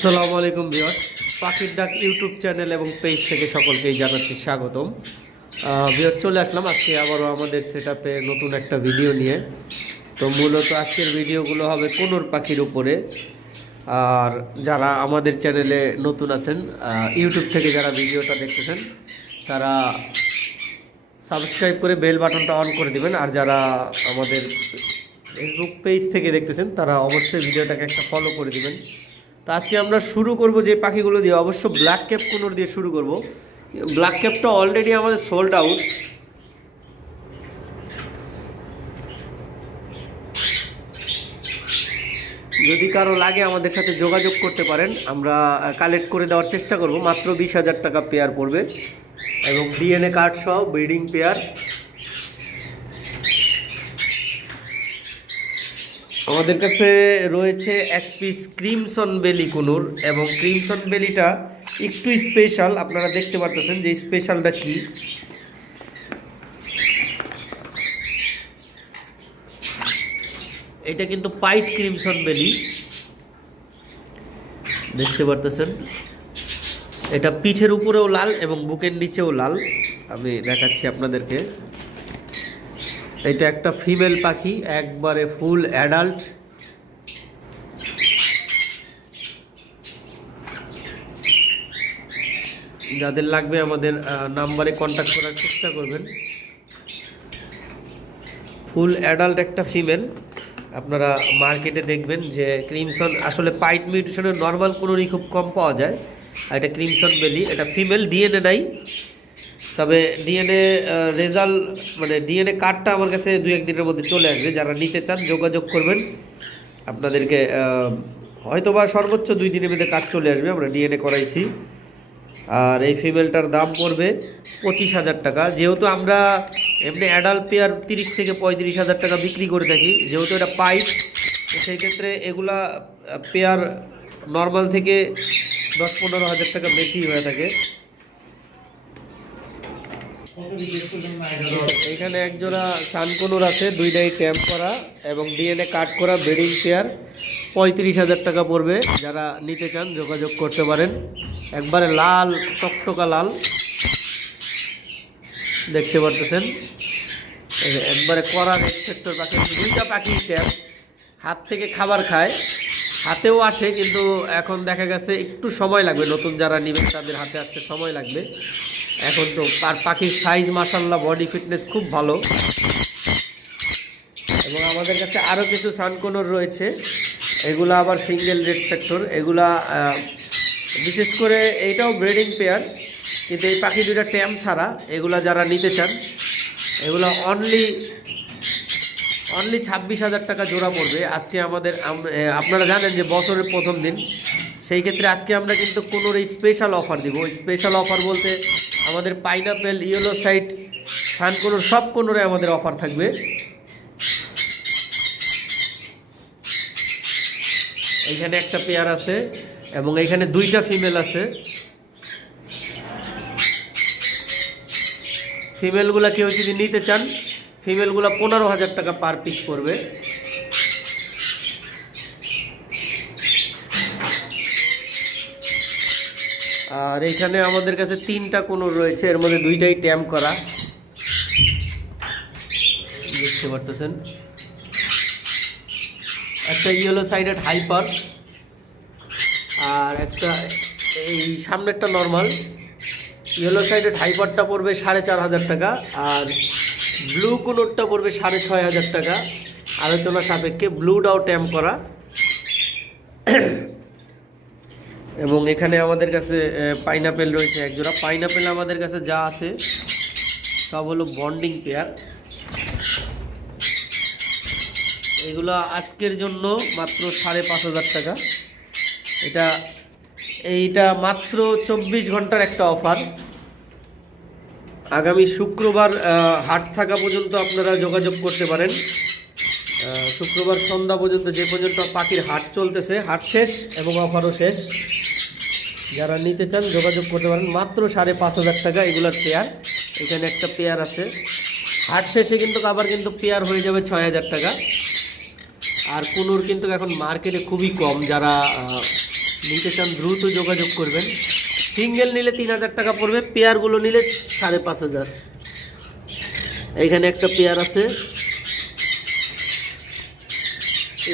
আসসালামু আলাইকুম ভিউয়ার পাখির ডাক ইউটিউব চ্যানেল এবং পেজ থেকে সকলকেই জানাচ্ছি স্বাগতম। ভিউয়ার চলে আসলাম আজকে আবারও আমাদের সেট নতুন একটা ভিডিও নিয়ে। তো মূলত আজকের ভিডিওগুলো হবে কোনোর পাখির উপরে। আর যারা আমাদের চ্যানেলে নতুন আছেন ইউটিউব থেকে যারা ভিডিওটা দেখতেছেন, তারা সাবস্ক্রাইব করে বেল বাটনটা অন করে দিবেন। আর যারা আমাদের ফেসবুক পেজ থেকে দেখতেছেন, তারা অবশ্যই ভিডিওটাকে একটা ফলো করে দিবেন। তো আজকে আমরা শুরু করব যে পাখিগুলো দিয়ে, অবশ্য ব্ল্যাক ক্যাপ কোনোর দিয়ে শুরু করব। ব্ল্যাক ক্যাপটা অলরেডি আমাদের সোল্ড আউট যদি কারও লাগে আমাদের সাথে যোগাযোগ করতে পারেন, আমরা কালেক্ট করে দেওয়ার চেষ্টা করব। মাত্র বিশ হাজার টাকা পেয়ার পড়বে। এবং ডিএনএ কার্ড সহ ব্রিডিং পেয়ার আমাদের কাছে রয়েছে এক পিস ক্রিমসন বেলি কুনুর এবং ক্রিমসন বেলিটা একটু স্পেশাল আপনারা দেখতে পারতেছেন যে স্পেশালটা কি। এটা কিন্তু পাইট ক্রিমসন বেলি দেখতে পারতেছেন? এটা পিঠের উপরেও লাল এবং বুকের নিচেও লাল। আমি দেখাচ্ছি আপনাদেরকে। এটা একটা ফিমেল পাখি, একবারে ফুল অ্যাডাল্ট যাদের লাগবে আমাদের নাম্বারে কন্ট্যাক্ট করার চেষ্টা করবেন। ফুল অ্যাডাল্ট একটা ফিমেল আপনারা মার্কেটে দেখবেন যে ক্রিমসন আসলে পাইট মিউটেশনের নর্মাল কোনোরই খুব কম পাওয়া যায়। আর এটা ক্রিমসন বেলি এটা ফিমেল ডিএনএ নাই। তবে ডিএনএ রেজাল্ট মানে ডিএনএ কার্ডটা আমার কাছে দু একদিনের মধ্যে চলে আসবে। যারা নিতে চান, যোগাযোগ করবেন। আপনাদেরকে হয়তো বা সর্বোচ্চ দুই দিনের মধ্যে কার্ড চলে আসবে। আমরা ডিএনএ করাইছি। আর এই ফিমেলটার দাম পড়বে পঁচিশ হাজার টাকা। যেহেতু আমরা এমনি অ্যাডাল্ট পেয়ার তিরিশ থেকে পঁয়ত্রিশ হাজার টাকা বিক্রি করে থাকি, যেহেতু এটা পাইপ সেই ক্ষেত্রে এগুলা পেয়ার নর্মাল থেকে দশ পনেরো হাজার টাকা বেশি হয়ে থাকে। এখানে এক জোড়া সানকনুর আছে দুইটাই ট্যাম্প করা এবং ডিএনএ কাট করা ব্রিডিং পেয়ার পঁয়ত্রিশ হাজার টাকা পড়বে। যারা নিতে চান, যোগাযোগ করতে পারেন। একবারে লাল, টকটকা লাল। দেখতে পারতেছেন? একবারে কড়া রেড সেক্টর পাখি, দুইটা পাখি ট্যাম্প হাত থেকে খাবার খায়। হাতেও আসে, কিন্তু এখন দেখা গেছে একটু সময় লাগবে। নতুন যারা নেবেন, তাদের হাতে আসতে সময় লাগবে। এখন তো আর পাখির সাইজ মাসাল্লাহ বডি ফিটনেস খুব ভালো। এবং আমাদের কাছে আরও কিছু সানকোনর রয়েছে। এগুলা আবার সিঙ্গেল রেড সেক্টর এগুলা বিশেষ করে এইটাও ব্রেডিং পেয়ার কিন্তু এই পাখি দুটা ট্যাম ছাড়া এগুলা যারা নিতে চান, এগুলা অনলি অনলি ছাব্বিশ হাজার টাকা জোড়া পড়বে। আজকে আমাদের আপনারা জানেন যে বছরের প্রথম দিন। সেই ক্ষেত্রে আজকে আমরা কিন্তু কোনোর স্পেশাল অফার দিব। স্পেশাল অফার বলতে আমাদের পাইনাপেল ইয়েলো সাইট সান কোনোর সব কোনোরে আমাদের অফার থাকবে। এইখানে একটা পেয়ার আছে এবং এইখানে দুইটা ফিমেল আছে। ফিমেলগুলা কেউ যদি নিতে চান ফিমেলগুলা পনেরো হাজার টাকা পার পিস পড়বে। আর এখানে আমাদের কাছে তিনটা কোনো রয়েছে, এর মধ্যে দুইটাই ট্যাম করা। দেখতে পারতেছেন? একটা ইয়েলো সাইডেড হাইপার আর একটা এই সামনেরটা নর্মাল ইয়েলো সাইডেড হাইপারটা পড়বে সাড়ে চার হাজার টাকা, আর ব্লু কোনোরটা পড়বে সাড়ে ছয় হাজার টাকা। আলোচনা সাপেক্ষে ব্লুটাও ট্যাম করা। এবং এখানে আমাদের কাছে পাইনাপেল রয়েছে একজোড়া। পাইনাপেল আমাদের কাছে যা আছে, সব হলো বন্ডিং পেয়ার এগুলো আজকের জন্য মাত্র সাড়ে পাঁচ হাজার টাকা। এটা, এইটা মাত্র চব্বিশ ঘণ্টার একটা অফার আগামী শুক্রবার হাট থাকা পর্যন্ত আপনারা যোগাযোগ করতে পারেন। শুক্রবার সন্ধ্যা পর্যন্ত, যে পর্যন্ত পাখির হাট চলতেছে, হাট শেষ এবং অফারও শেষ। যারা নিতে চান যোগাযোগ করতে পারেন, মাত্র সাড়ে পাঁচ হাজার টাকা এগুলার পেয়ার এখানে একটা পেয়ার আছে। হাট শেষে কিন্তু আবার কিন্তু পেয়ার হয়ে যাবে ছয় হাজার টাকা। আর কুনুর কিন্তু এখন মার্কেটে খুবই কম। যারা নিতে চান দ্রুত যোগাযোগ করবেন। সিঙ্গেল নিলে তিন হাজার টাকা পড়বে পেয়ারগুলো নিলে সাড়ে পাঁচ হাজার। এইখানে একটা পেয়ার আছে।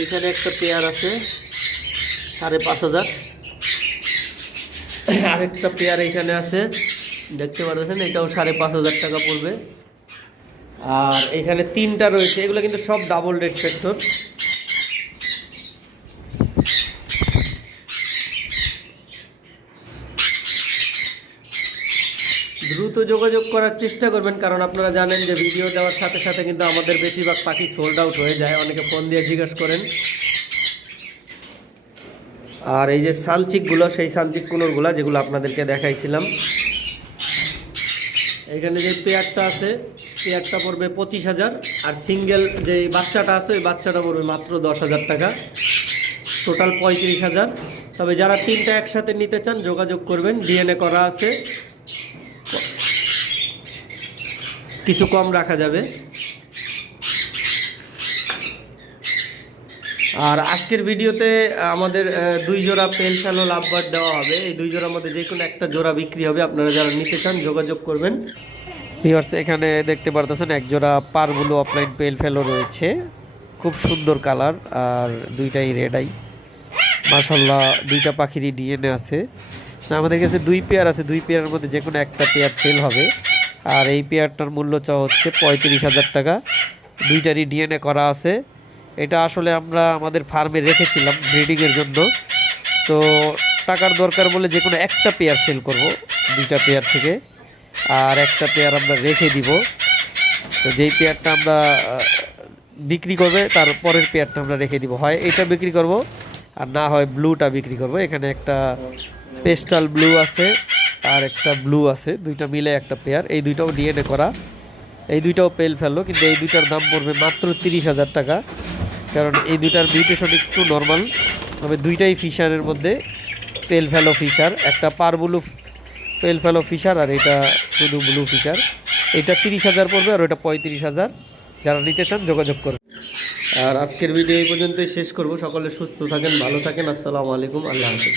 এইখানে একটা পেয়ার আছে, সাড়ে পাঁচ হাজার। আরেকটা পেয়ার এখানে আছে। দেখতে পাচ্ছেন এটাও সাড়ে পাঁচ হাজার টাকা পড়বে। আর এখানে তিনটা রয়েছে, এগুলো কিন্তু সব ডাবল রেড ফ্যাক্টর দ্রুত যোগাযোগ করার চেষ্টা করবেন, কারণ আপনারা জানেন যে ভিডিও দেওয়ার সাথে সাথে কিন্তু আমাদের বেশিরভাগ পাখি সোল্ড আউট হয়ে যায়। অনেকে ফোন দিয়ে জিজ্ঞেস করেন। আর এই যে সানচিকগুলো, সেই সানচিক কুনোরগুলো যেগুলো আপনাদেরকে দেখাইছিলাম। এখানে যে পেয়ারটা আছে, পেয়ারটা পড়বে পঁচিশ হাজার। আর সিঙ্গেল যে বাচ্চাটা আছে, ওই বাচ্চাটা পড়বে মাত্র দশ হাজার টাকা। টোটাল পঁয়ত্রিশ হাজার। তবে যারা তিনটা একসাথে নিতে চান, যোগাযোগ করবেন। ডিএনএ করা আছে। কিছু কম রাখা যাবে। আর আজকের ভিডিওতে আমাদের দুই জোড়া পেল ফেলো লাভবার দেওয়া হবে। এই দুই জোড়ার মধ্যে যে কোনো একটা জোড়া বিক্রি হবে। আপনারা যারা নিতে চান, যোগাযোগ করবেন। ভিউয়ার্স এখানে দেখতে পারতেছেন, এক জোড়া পারগুলো অফলাইন পেল ফেলো রয়েছে। খুব সুন্দর কালার, আর দুইটাই রেড আই মাশাল্লাহ দুইটা পাখিরই ডিএনএ আছে। আমাদের কাছে দুই পেয়ার আছে। দুই পেয়ারের মধ্যে যে কোনো একটা পেয়ার সেল হবে। আর এই পেয়ারটার মূল্য চাওয়া হচ্ছে পঁয়ত্রিশ হাজার টাকা। দুইটারই ডিএনএ করা আছে। এটা আসলে আমরা আমাদের ফার্মে রেখেছিলাম ব্রিডিংয়ের জন্য। তো টাকার দরকার বলে যে কোনো একটা পেয়ার সেল করব, দুইটা পেয়ার থেকে। আর একটা পেয়ার আমরা রেখে দিব। তো যেই পেয়ারটা আমরা বিক্রি করবে, তার পরের পেয়ারটা আমরা রেখে দিব। হয় এটা বিক্রি করব, আর না হয় ব্লুটা বিক্রি করব। এখানে একটা পেস্টাল ব্লু আছে, আর একটা ব্লু আছে। দুইটা মিলে একটা পেয়ার এই দুইটাও ডিএনএ করা। এই দুইটাও পেল ফেলল, কিন্তু এই দুইটার দাম পড়বে মাত্র তিরিশ হাজার টাকা। কারণ এই দুটার মিউটেশন একটু নর্মাল তবে দুইটাই ফিশারের মধ্যে পেল ফেলো ফিশার একটা পার ব্লু ফেলো ফিশার আর এটা শুধু ব্লু ফিশার এটা তিরিশ হাজার পড়বে আর ওটা পঁয়ত্রিশ হাজার। যারা নিতে চান, যোগাযোগ করুন। আর আজকের ভিডিও এই পর্যন্তই শেষ করব। সকলে সুস্থ থাকেন, ভালো থাকেন। আসসালামু আলাইকুম। আল্লাহ হাফিজ।